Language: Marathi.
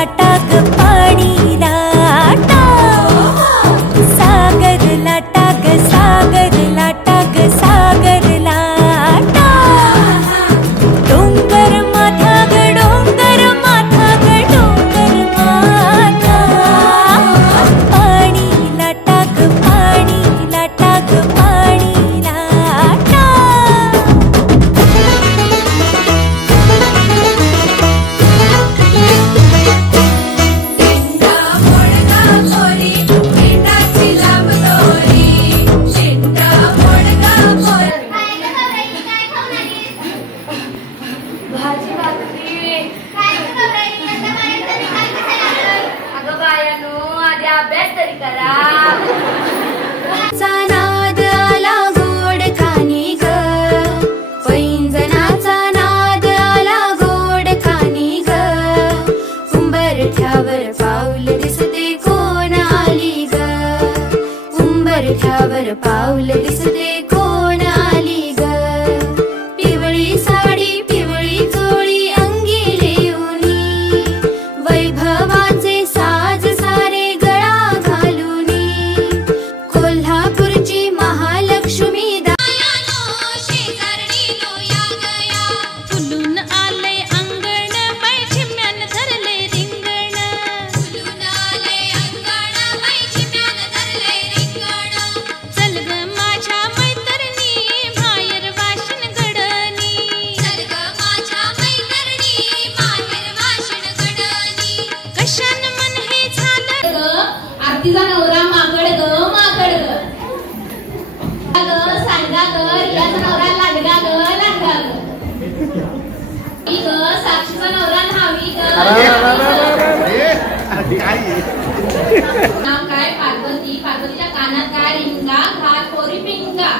लाटा ग पाणी लाटा, सागर लाटा ग सागर लाटा ग सागर लाटा, डोंगर माथा ग डोंगर माथा ग डोंगर माथा, पाणी लाटा ग पाणी लाटा ग पाणी लाटा। भाजी भाकरी अगं बायानो आधी अभ्यास तरी करा। नाद आला गोड खाणी ग, पैंजणाचा नाद आला गोड खाणी ग, उंबरठ्यावर पाऊल दिसते कोण आली ग, उंबरठ्यावर पाऊल दिसते कोण आली ग, पिवळी साडी पिवळी चोळी अंगी लेऊनी, वैभवाचे साज सारे गळा घालूनी, कोल्हापूरची महालक्ष्मी फुलून आले अंगण बाई चिम्यान धरले रिंगण, फुलून आले अंगण बाई चिम्यान धरले रिंगण, चल ग माझ्या मैत्रिणी बाहेर वाशन गडणी, चल ग माझ्या मैत्रिणी बाहेर वाशन गडणी, कशान मन हे झालं ग आरतीचा नवरा माकड ग माकड ग सांगा ग रियाचा नवरा लांडगा ग लांडगा ग साक्षीचा नवरा न्हावी ग। नाव काय पार्वती, पार्वतीच्या कानात काय रिंगा, घात पोरी पिंगा।